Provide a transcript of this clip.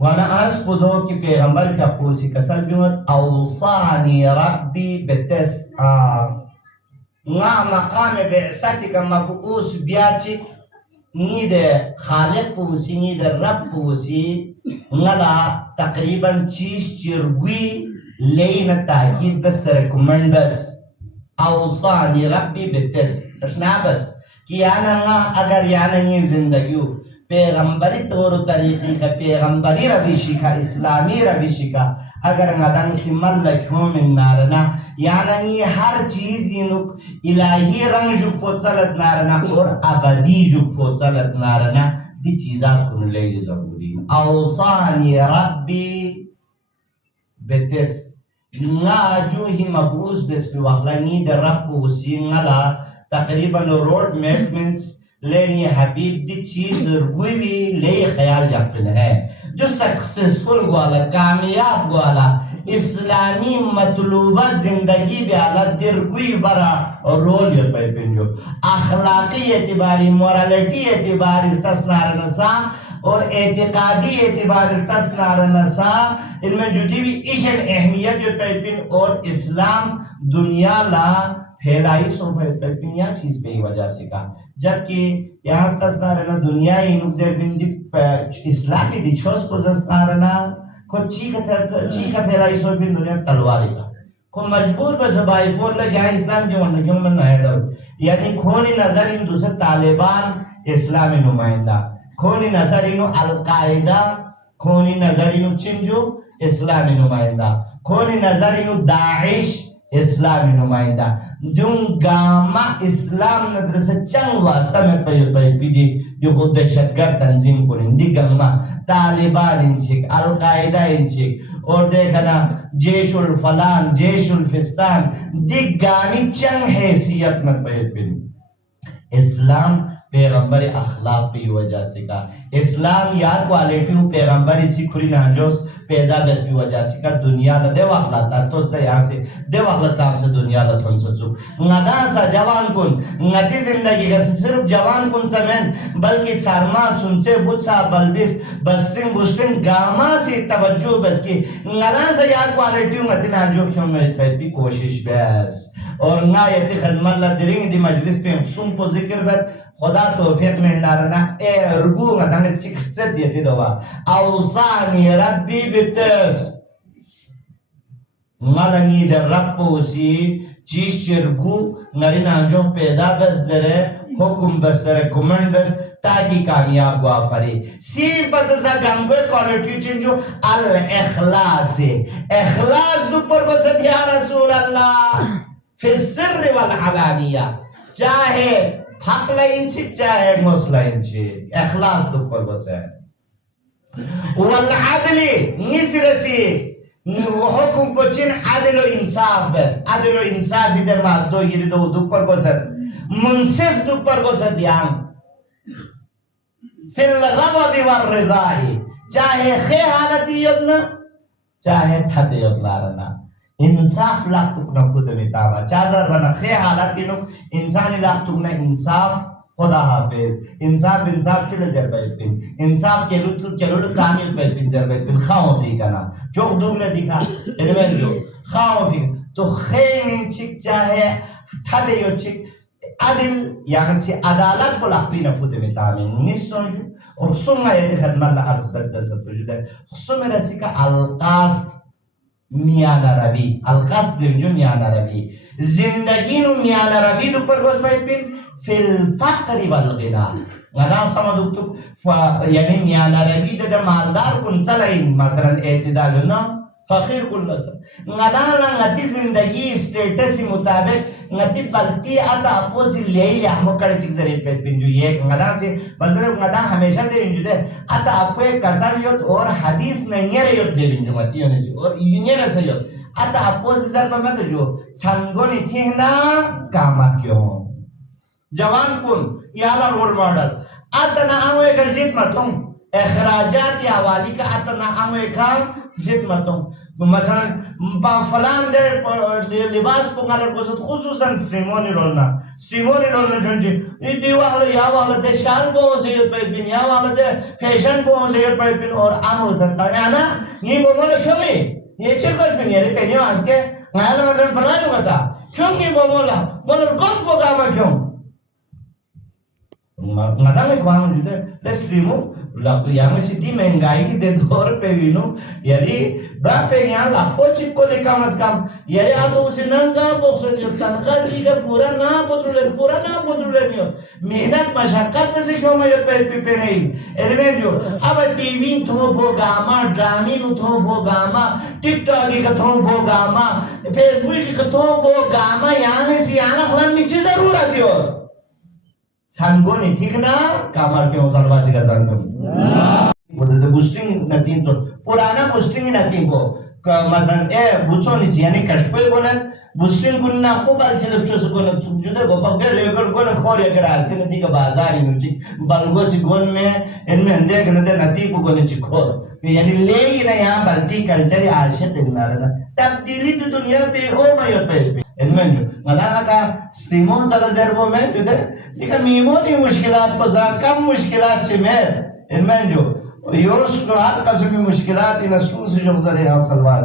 وانا ارس بدو کی پیغمبر کا پوسی کسل بیون اوصانی ربی بتسعا nga maqam بعثتك مبعوث بیاچی نی de خالق پوسی نی de رب پوسی ngala تقریبا چیش چرگوی لین تاکید بس رکمند بس اوصانی ربی بتسع اشنا بس कि याना अगर याना ये जिंदगी पैगंबरी तौर तरीके का पैगंबरी रविशी का इस्लामी रविशी का अगर ngадang सिमल लख्यों में नारना याना ये हर चीज इनुक इलाही रंग जो पोचलत नारना और अबदी जो पोचलत नारना दी चीज़ात कुन ले जरूरी औसानी रब्बी बेतेस nga जो ही मबूस बस पे वहलानी दे रब उसी ngala तकरीबन रोड मैप मीन्स लेनी हबीब दी चीज रुई भी ले ख्याल जाफिल है जो सक्सेसफुल वाला कामयाब वाला इस्लामी मतलूबा जिंदगी भी आला दिर कोई बड़ा रोल ये पे पिंजो अखलाकी एतबारी मोरालिटी एतबारी तस्नार नसा और एतिकादी एतबारी तस्नार नसा इनमें जुदी भी इशन अहमियत जो पे पिन और इस्लाम दुनिया ला फैलाई सो दुनिया चीज पे वजह से का जबकि यहाँ तस्नारना दुनिया इनुक्जर बिंदी इस्लामी दिछोस पोजस्नारना को चीका फैलाई सो बिन दुनिया तलवारी का को मजबूर बस भाई फोन लगे यहाँ इस्लाम के वंडे क्यों मन है यानी खोनी नजर इन दूसरे तालिबान इस्लामी नुमाइंदा खोनी नजर इनो अल-कायदा खोनी नजर इनो चिंजो इस्लामी नुमाइंदा खोनी नजर इनो दाइश इस्लामी नुमाइंदा जुम गामा इस्लाम नदरसे चंग वास्ता में पीदी जो खुद दहशतगर्द तंजीम को निंदी गम्मा तालिबान इंचिक अल-कायदा इंचिक और देखना जेशुल फलान जेशुल फिस्तान दिगामी चंग हैसियत में पीदी इस्लाम पैगंबर अखलाक की वजह से का इस्लाम यार क्वालिटी पैगंबर इसी खुरी नाजोस पैदा बस की वजह से का दुनिया ला देव अखलाता तो यहाँ से देव अखलात साहब से दुनिया ला थोन सोचो ngada सा जवान कुन ngati जिंदगी का सिर्फ जवान कुन समेन बल्कि चारमा सुनसे बुचा बलबिस बस्टिंग बुस्टिंग गामा से तवज्जो बस की ngada सा यार क्वालिटी ngati नाजो क्यों में भी कोशिश बस और ना यति खदमत ला दिरिंग दी मजलिस पे सुन को जिक्र बत खुदा तौफीक में नारना ए रुगू ngатang चिकसे दियति दवा औसानी रब्बी बितस ngalangi de rapposi चिशरगू नरिना जो पैदा बस जरे हुकुम बसरे कुमन बस ताकि कामयाब हुआ फरे सी पचसा गम को क्वालिटी चेंजो अल इखलास इखलास दुपर को सदिया रसूल अल्लाह फिर सिर वल अलानिया चाहे हक लाइन से चाहे मुस्लाइन से इखलास दुपर बस है वल अदली निसरसी हुकुम पोचिन आदिल और इंसाफ बस आदिल और इंसाफ इधर मार दो ये दो दुपर को सद मुंसिफ दुपर को सद याम फिर लगावा बिवार रिज़ाही चाहे खे हालती युद्ध चाहे थाते युद्ध लारना इंसाफ लाख तुक न खुद में तावा चादर बना खे हालती नुक इंसानी लाख तुक न इंसाफ खुदा हाफिज इंसाफ इंसाफ चले जरबैतिन इंसाफ के लुत्ल चलोल सामिल बैतिन जरबैतिन खाओ फीका ना जोक दुगले दिखा इनमें जो खाओ फीका तो खैमिन चिक चाहे थादे यो चिक आदिल यानी से अदालत को लापी नफूद में तामीन निस्सों और सुम्मा ये खदमत ला अर्ज बच्चा सब तो जुदा सुम्मा रसी का अलकास्ट मियाना रवि अलकास्ट जो मियाना रवि जिंदगी नु मियाना रवि दुपर गोस बैतिन फिल फक्री वल गिना ngada sama duktuk yani miana rabi da maldar kun salain masalan i'tidal na फकीर कुल्लस ngada la ngati जिंदगी स्टेटस मुताबिक ngati पलती आता अपोज ले ले हम कर चिक जरे पे पिंजु ये ngada से मतलब ngada हमेशा से इंजुदे आता आपको एक कसल योत और हदीस नहीं रे योत जे बिंजु मती होने से और यूनियर से योत आता अपोज जर पर मत जो संगोनी थी ना कामा क्यों जवान कुन याला रोल मॉडल अतना आमो एक जित मतों अखराजात या वाली का अतना आमो एक जित मतों مثلا فلان در لباس بقالر گذاشت خصوصا استریمونی رولنا چونچه ایدی واقعا یا واقعا ده شال بوزید باید یا واقعا ده فیشن بوزید باید اور آن وزن تا یا نه یه بومولا کمی یه چیز کش بینی یه پنیو از که غیر مدرن پرانی بتا کیوں کی بومولا بولر کس بوگاما کیوں Madame quando dice l'esprimo la priamo si di mengai de dor pe vino yari ba pe yan la pochi ko le kamas kam yari ato usinanga boxon tanqa chiga pura na bodule niyo mehnat mashaqqat se kyoma yo pe pe nahi elemenjo ab tv tho bogama drama nu tho bogama tiktok ki tho bogama facebook ki tho bogama yan si yana khlan mi chiz zarur abiyo Sangoni ठीक ना कामर पे उsalवाज का संगम बोलते तो boosting Nitin तो पुराना boosting Nitin को मसलन बुचोनी सी यानी कशपे बोलन बुस्टिंग कुन्ना को बाल चले चोस को जुदे को पक्के रेकर को न खोर या करास के नती का बाजार ही नुची बलगो सी गोन में इनमें अंदर के नती को गोने ची खोर यानी ले ही ना यहाँ बल्टी कल्चर आशे दिखना रहा तब्दीली तो दुनिया पे ओ मायो पे Edmenyo, ngadaka stimon zala zerbo men, jude, dika mimoni mushkilat pasa, kam mushkilat chimer, edmenyo, yosh no hat kasumi mushkilat ina shun se jogzare ha salvat.